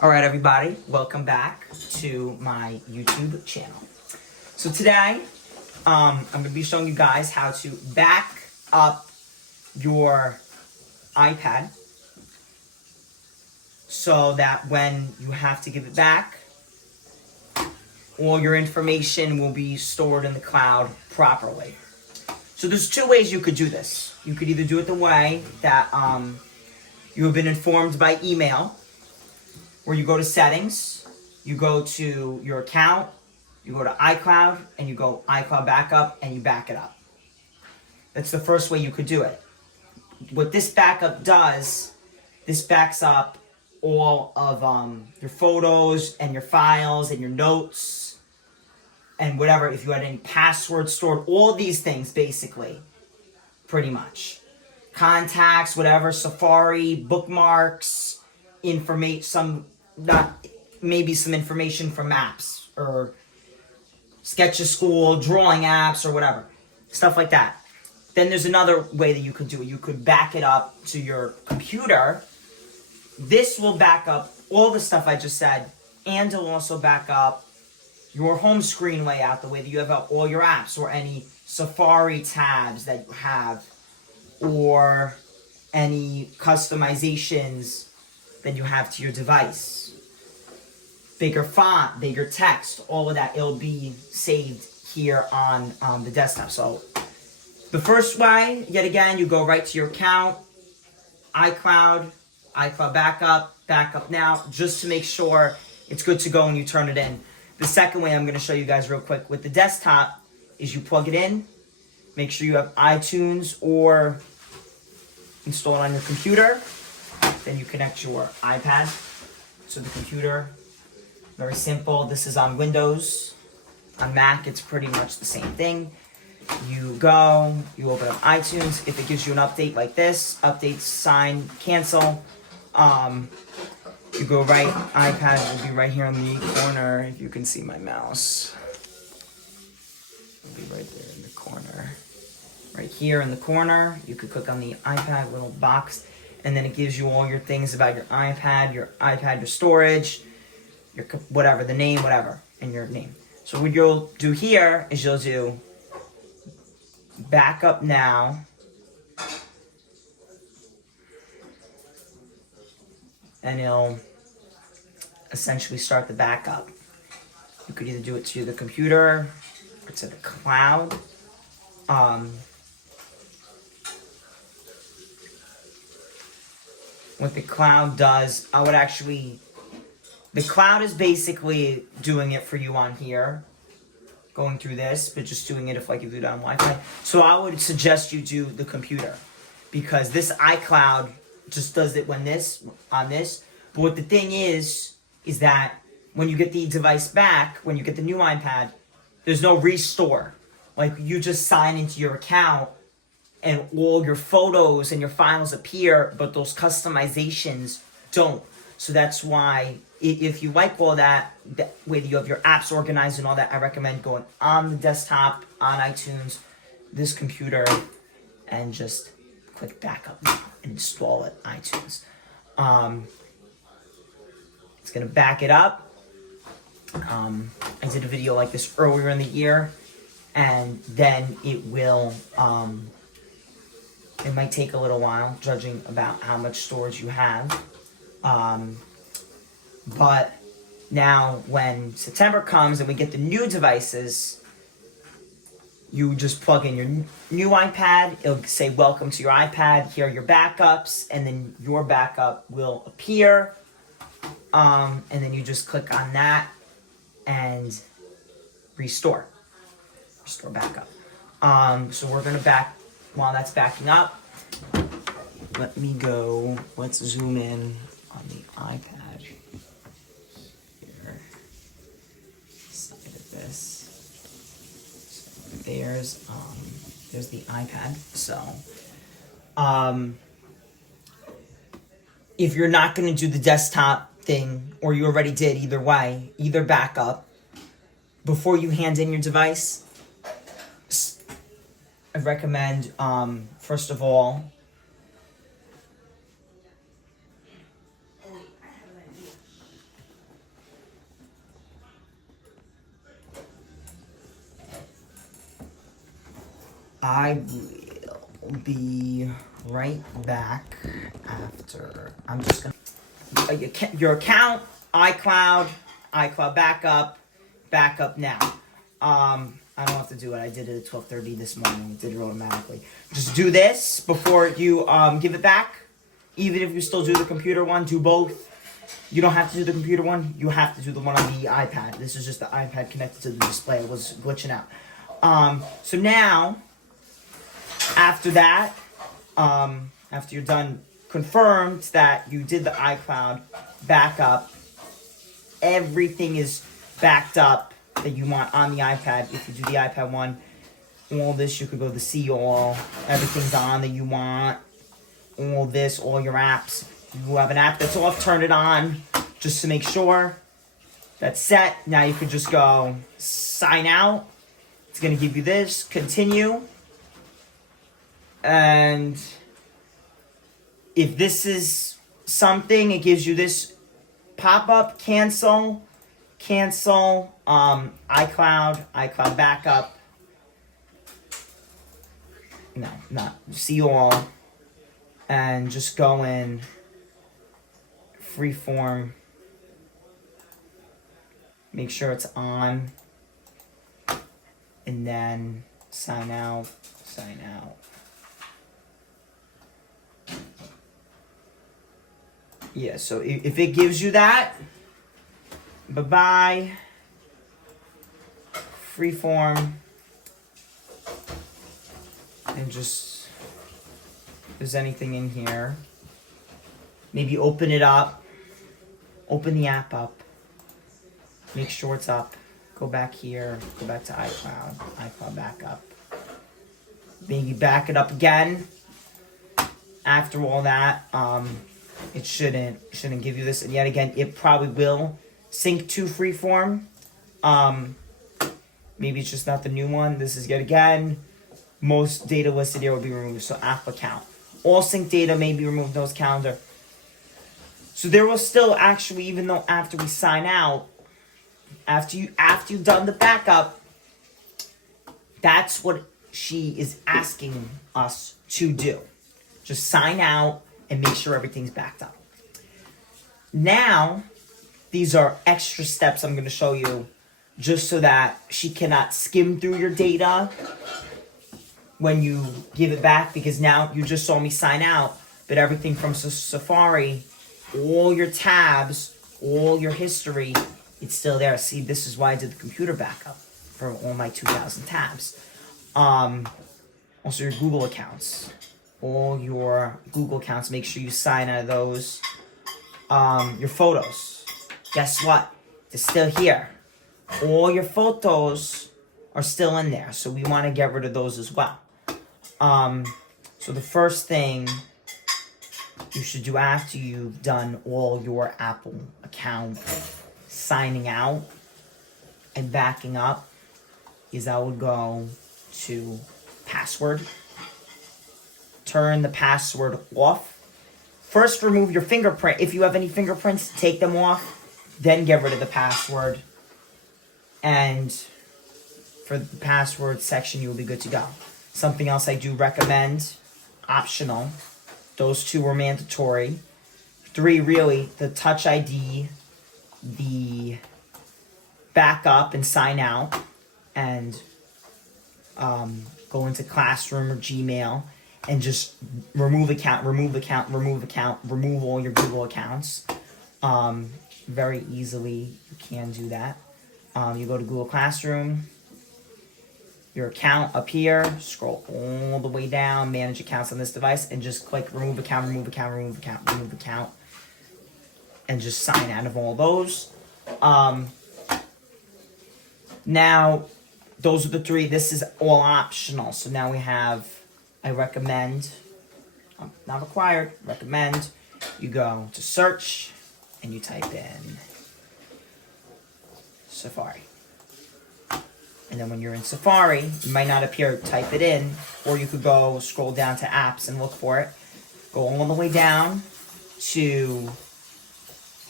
All right, everybody, welcome back to my YouTube channel. So today, I'm going to be showing you guys how to back up your iPad so that when you have to give it back, all your information will be stored in the cloud properly. So there's two ways you could do this. You could either do it the way that you have been informed by email, where you go to settings, you go to your account, you go to iCloud, and you go iCloud backup, and you back it up. That's the first way you could do it. What this backup does, this backs up all of your photos and your files and your notes and whatever, if you had any passwords stored, all these things basically, pretty much. Contacts, whatever, Safari, bookmarks, maybe some information from apps or Sketch of School, drawing apps or whatever, stuff like that. Then there's another way that you could do it. You could back it up to your computer. This will back up all the stuff I just said, and it'll also back up your home screen layout, the way that you have all your apps or any Safari tabs that you have, or any customizations that you have to your device. Bigger font, bigger text, all of that, it'll be saved here on the desktop. So the first way, yet again, you go right to your account, iCloud backup now, just to make sure it's good to go when you turn it in. The second way I'm going to show you guys real quick with the desktop is you plug it in, make sure you have iTunes or install it on your computer, then you connect your iPad to the computer. Very simple. This is on Windows. On Mac, it's pretty much the same thing. You go, you open up iTunes. If it gives you an update like this, update, sign, cancel. You go right, iPad will be right here in the corner, if you can see my mouse. It'll be right there in the corner. Right here in the corner, you could click on the iPad little box, and then it gives you all your things about your iPad, your storage, your whatever, the name, whatever, and your name. So what you'll do here is you'll do backup now, and it'll essentially start the backup. You could either do it to the computer or to the cloud. What the cloud does, the cloud is basically doing it for you on here, going through this, but just doing it if you do it on Wi-Fi. So I would suggest you do the computer, because this iCloud just does it on this. But what the thing is that when you get the device back, when you get the new iPad, there's no restore. You just sign into your account and all your photos and your files appear, but those customizations don't. So that's why, if you like all that way that you have your apps organized and all that, I recommend going on the desktop, on iTunes, this computer, and just click backup and install it, iTunes. It's gonna back it up. I did a video like this earlier in the year, and then it will, it might take a little while, judging about how much storage you have. But now when September comes and we get the new devices, you just plug in your new iPad. It'll say, welcome to your iPad. Here are your backups. And then your backup will appear. And then you just click on that and restore backup. So we're going to while that's backing up, let's zoom in on the iPad here. Let's look at this. So there's the iPad. So if you're not going to do the desktop thing, or you already did, either way, either backup, before you hand in your device, I recommend, first of all, I will be right back after. I'm just gonna your account, iCloud backup now. I don't have to do it. I did it at 12:30 this morning. It did it automatically. Just do this before you give it back. Even if you still do the computer one, do both. You don't have to do the computer one. You have to do the one on the iPad. This is just the iPad connected to the display. It was glitching out. So now, after that, after you're done, confirmed that you did the iCloud backup, everything is backed up that you want on the iPad. If you do the iPad one, all this, you could go to see all. Everything's on that you want. All this, all your apps. You have an app that's off, turn it on just to make sure that's set. Now you can just go sign out. It's going to give you this, continue. And if this is something, it gives you this pop-up, cancel, iCloud backup. No, not see all. And just go in freeform. Make sure it's on. And then sign out. Yeah, so if it gives you that, bye-bye. Freeform. And just, if there's anything in here, maybe open it up. Open the app up. Make sure it's up. Go back here. Go back to iCloud backup. Maybe back it up again. After all that, it shouldn't give you this. And yet again, it probably will sync to freeform. Maybe it's just not the new one. This is yet again. Most data listed here will be removed. So app account. All sync data may be removed. Those calendar. So there will still actually, even though after we sign out, after you've done the backup, that's what she is asking us to do. Just sign out and make sure everything's backed up. Now, these are extra steps I'm going to show you just so that she cannot skim through your data when you give it back, because now you just saw me sign out, but everything from Safari, all your tabs, all your history, it's still there. See, this is why I did the computer backup for all my 2,000 tabs. Also your Google accounts. All your Google accounts, make sure you sign out of those. Your photos. Guess what? They're still here. All your photos are still in there. So we want to get rid of those as well. So the first thing you should do after you've done all your Apple account signing out and backing up is I would go to password. Turn the password off. First, remove your fingerprint. If you have any fingerprints, take them off. Then get rid of the password. And for the password section, you will be good to go. Something else I do recommend, optional. Those two are mandatory. 3, really, the Touch ID, the backup and sign out, and go into Classroom or Gmail and just remove all your Google accounts. Very easily, you can do that. You go to Google Classroom, your account up here, scroll all the way down, manage accounts on this device, and just click remove account, and just sign out of all those. Now, those are the 3. This is all optional. So now we have, I recommend, not required, recommend, you go to search and you type in Safari. And then when you're in Safari, it might not appear, type it in, or you could go scroll down to apps and look for it. Go all the way down to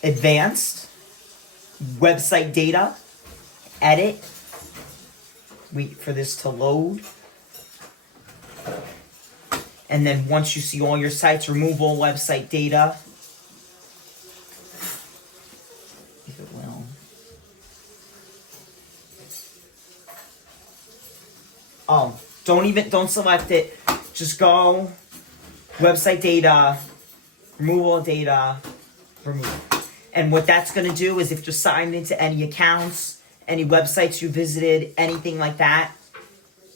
advanced, website data, edit, wait for this to load. And then once you see all your sites, remove all website data. If it will. Oh, don't select it. Just go website data, remove all data, remove. And what that's going to do is if you're signed into any accounts, any websites you visited, anything like that,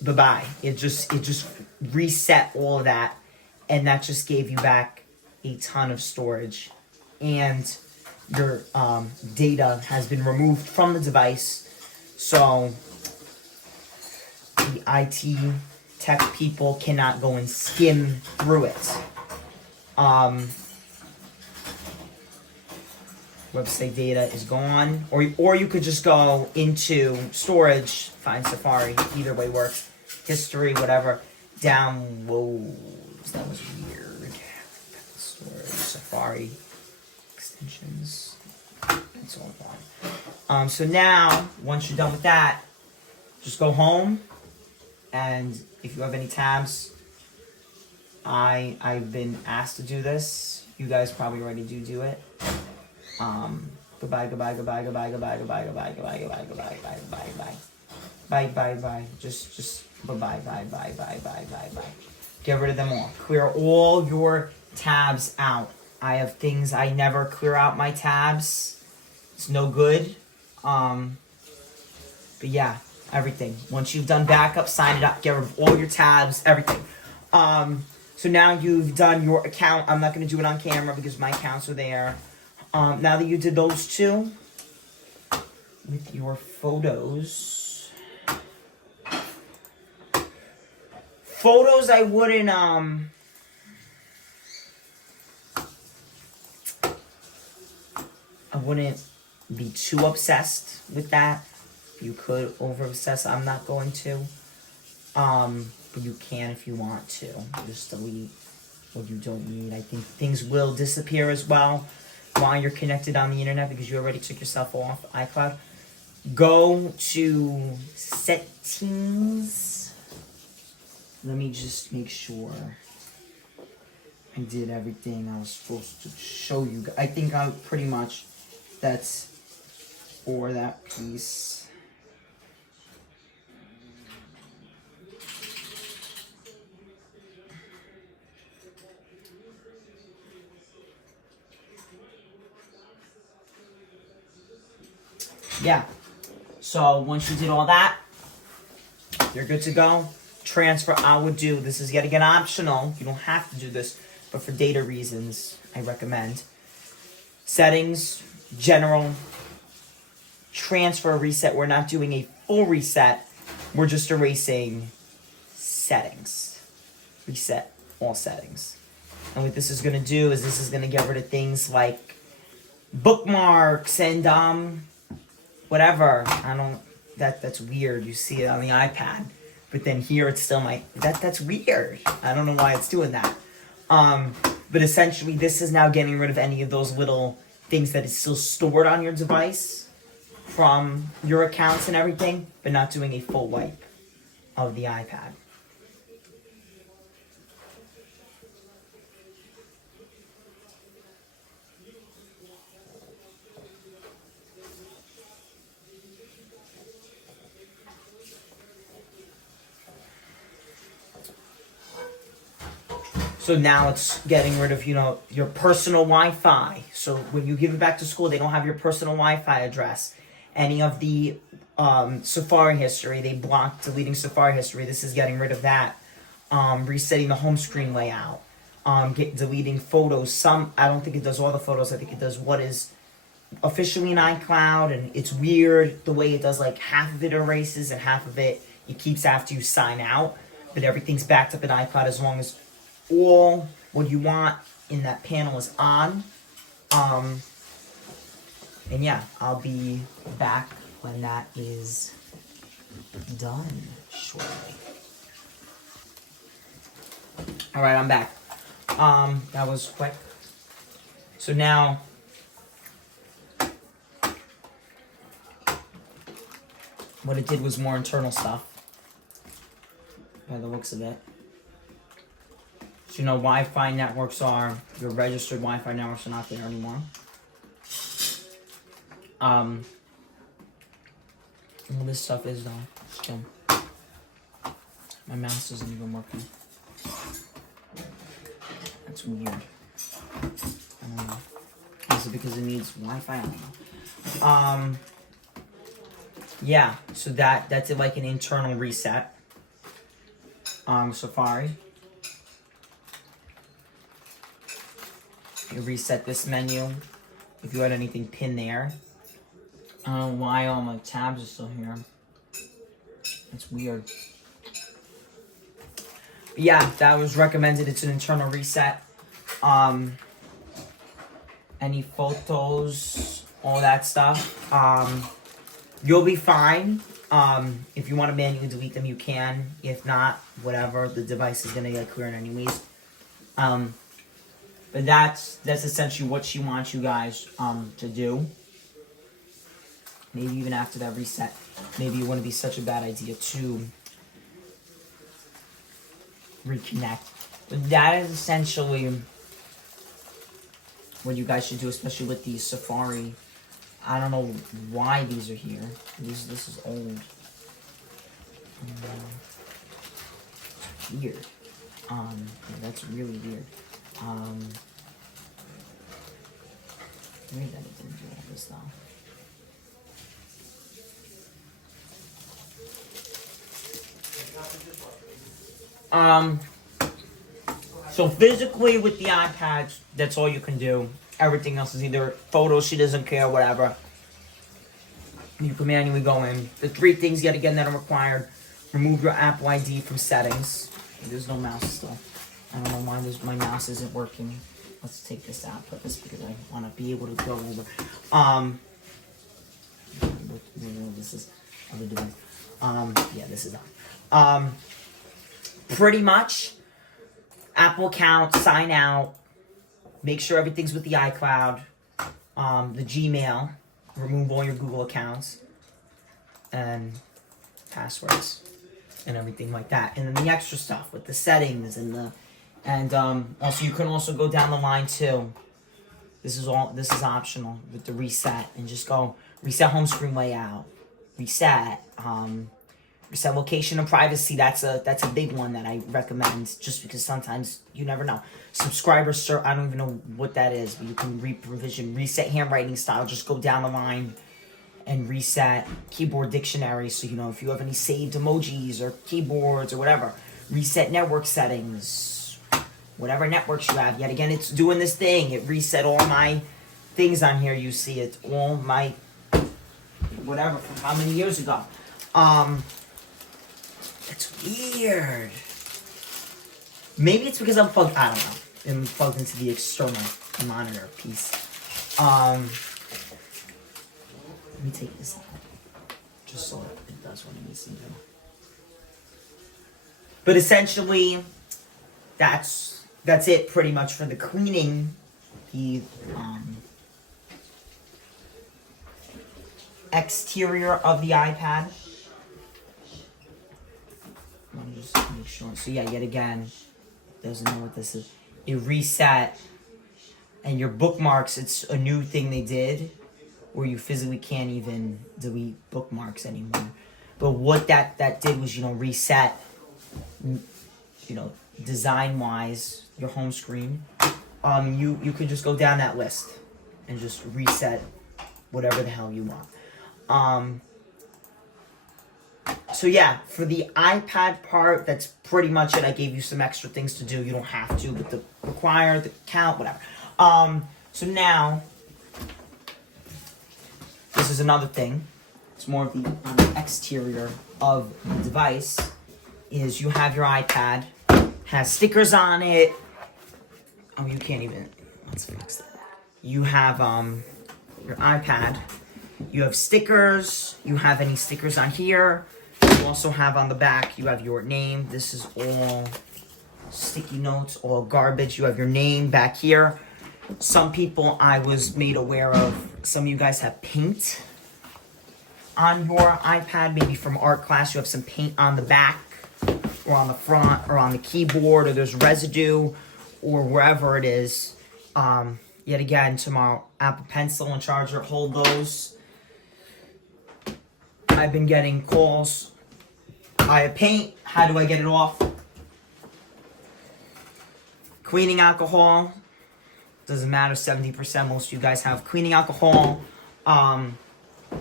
bye-bye. It just reset all of that, and that just gave you back a ton of storage. And your data has been removed from the device, so the IT tech people cannot go and skim through it. Website data is gone, or you could just go into storage, find Safari. Either way works. History, whatever. Downloads. That was weird. Storage, Safari, extensions. It's all gone. So now, once you're done with that, just go home, and if you have any tabs, I've been asked to do this. You guys probably already do it. Goodbye. Bye. Just bye. Get rid of them all. Clear all your tabs out. I have things I never clear out my tabs. It's no good. But yeah, everything. Once you've done backup, sign it up. Get rid of all your tabs, everything. So now you've done your account. I'm not going to do it on camera because my accounts are there. Now that you did those two, with your photos, I wouldn't, be too obsessed with that. You could over-obsess. I'm not going to. But you can if you want to. Just delete what you don't need. I think things will disappear as well while you're connected on the internet because you already took yourself off iCloud. Go to settings. Let me just make sure I did everything I was supposed to show you. I think I pretty much, that's for that piece. Yeah, so once you did all that, you're good to go. Transfer, I would do, this is yet again optional. You don't have to do this, but for data reasons, I recommend. Settings, general, transfer, reset. We're not doing a full reset. We're just erasing settings. Reset all settings. And what this is going to do is this is going to get rid of things like bookmarks and whatever. That's weird. You see it on the iPad, but then here it's still that's weird. I don't know why it's doing that. But essentially this is now getting rid of any of those little things that is still stored on your device from your accounts and everything, but not doing a full wipe of the iPad. So now it's getting rid of, your personal Wi-Fi. So when you give it back to school, they don't have your personal Wi-Fi address. Any of the Safari history, they blocked deleting Safari history. This is getting rid of that. Resetting the home screen layout. Deleting photos. I don't think it does all the photos. I think it does what is officially in iCloud. And it's weird the way it does, like half of it erases and half of it keeps after you sign out. But everything's backed up in iCloud as long as all what you want in that panel is on. And yeah, I'll be back when that is done shortly. Alright, I'm back. That was quick. So now what it did was more internal stuff by the looks of it. you know, Wi-Fi networks are, your registered Wi-Fi networks are not there anymore. All this stuff is though. Okay. My mouse isn't even working. That's weird. I don't know. Is it because it needs Wi-Fi? I don't know. Yeah, so that's like an internal reset. Safari. You reset this menu. If you had anything pinned there. I don't know why all my tabs are still here. That's weird. But yeah, that was recommended. It's an internal reset. Any photos, all that stuff. You'll be fine. If you want to manually delete them, you can. If not, whatever. The device is gonna get cleared anyways. But that's essentially what she wants you guys to do. Maybe even after that reset, maybe it wouldn't be such a bad idea to reconnect. But that is essentially what you guys should do, especially with the Safari. I don't know why these are here. This is old. Weird. Yeah, that's really weird. Weird that it didn't do all this though. So physically with the iPad, that's all you can do. Everything else is either photos, she doesn't care, whatever. You can manually go in. The 3 things yet again that are required. Remove your Apple ID from settings. There's no mouse still. I don't know why my mouse isn't working. Let's take this out, put this because I want to be able to go over. This is other device. Yeah, this is on. Pretty much, Apple account, sign out, make sure everything's with the iCloud, the Gmail, remove all your Google accounts, and passwords, and everything like that. And then the extra stuff with the settings and also you can also go down the line too. This is optional with the reset, and just go reset home screen layout, reset, reset location and privacy. That's a big one that I recommend, just because sometimes you never know. Subscriber search, I don't even know what that is, but you can reprovision, reset handwriting style. Just go down the line and reset keyboard dictionary. So you know if you have any saved emojis or keyboards or whatever. Reset network settings, whatever networks you have. Yet again, it's doing this thing. It reset all my things on here. You see it, all my whatever from how many years ago. It's weird. Maybe it's because I'm plugged, I don't know. I'm plugged into the external monitor piece. Let me take this out. Just so it does what it needs to do. But essentially, that's it pretty much for the cleaning. The exterior of the iPad. Let me just make sure. So yeah, yet again, doesn't know what this is. It reset, and your bookmarks, it's a new thing they did, where you physically can't even delete bookmarks anymore. But what that did was, reset, design-wise, your home screen. You could just go down that list and just reset whatever the hell you want. So yeah, for the iPad part, that's pretty much it. I gave you some extra things to do. You don't have to, but the require, the count, whatever. So now, this is another thing. It's more of the exterior of the device. Is you have your iPad, has stickers on it. Oh, you can't even. Let's fix that. You have your iPad. You have stickers. You have any stickers on here. You also have on the back, you have your name. This is all sticky notes, all garbage. You have your name back here. Some people I was made aware of, some of you guys have paint on your iPad. Maybe from art class, you have some paint on the back or on the front or on the keyboard, or there's residue or wherever it is. Yet again, tomorrow, Apple Pencil and charger, hold those. I've been getting calls. I have paint. How do I get it off? Cleaning alcohol. Doesn't matter, 70%. Most of you guys have cleaning alcohol.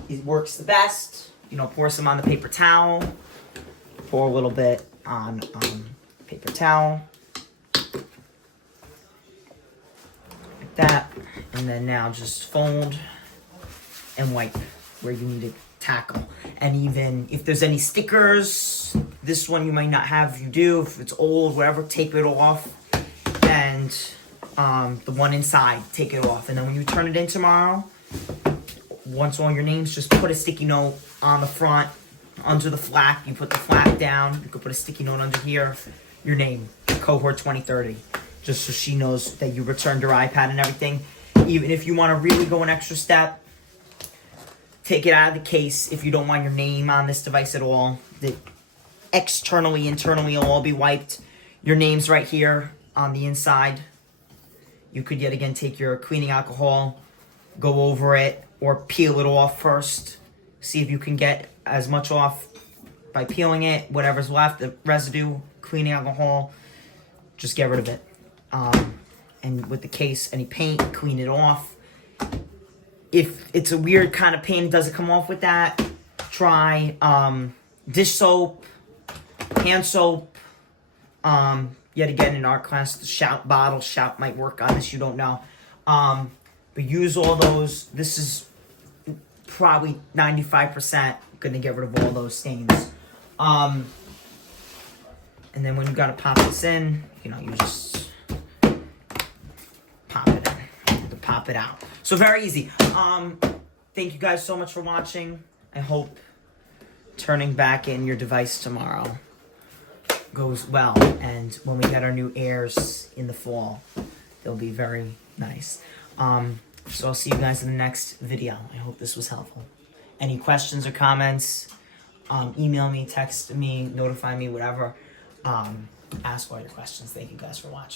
It works the best. You know, pour some on the paper towel. Pour a little bit on paper towel. Like that. And then now just fold and wipe where you need to tackle. And even if there's any stickers, this one you might not have. If you do, if it's old, whatever, take it off. And the one inside, take it off. And then when you turn it in tomorrow, once all your names, just put a sticky note on the front, under the flap. You put the flap down. You could put a sticky note under here. Your name, cohort 2030. Just so she knows that you returned your iPad and everything. Even if you want to really go an extra step, take it out of the case if you don't want your name on this device at all. The externally, internally, it'll all be wiped. Your name's right here on the inside. You could yet again take your cleaning alcohol, go over it, or peel it off first. See if you can get as much off by peeling it. Whatever's left, the residue, cleaning alcohol, just get rid of it. And with the case, any paint, clean it off. If it's a weird kind of paint, doesn't come off with that, try dish soap, hand soap. Yet again, in our class, the Shout bottle, Shout might work on this, you don't know. But use all those. This is probably 95% going to get rid of all those stains. And then when you got to pop this in, you know, you just pop it in. To pop it out. So very easy. Thank you guys so much for watching. I hope turning back in your device tomorrow goes well, and when we get our new Airs in the fall, they'll be very nice. So I'll see you guys in the next video. I hope this was helpful. Any questions or comments, email me, text me, notify me, whatever. Ask all your questions. Thank you guys for watching.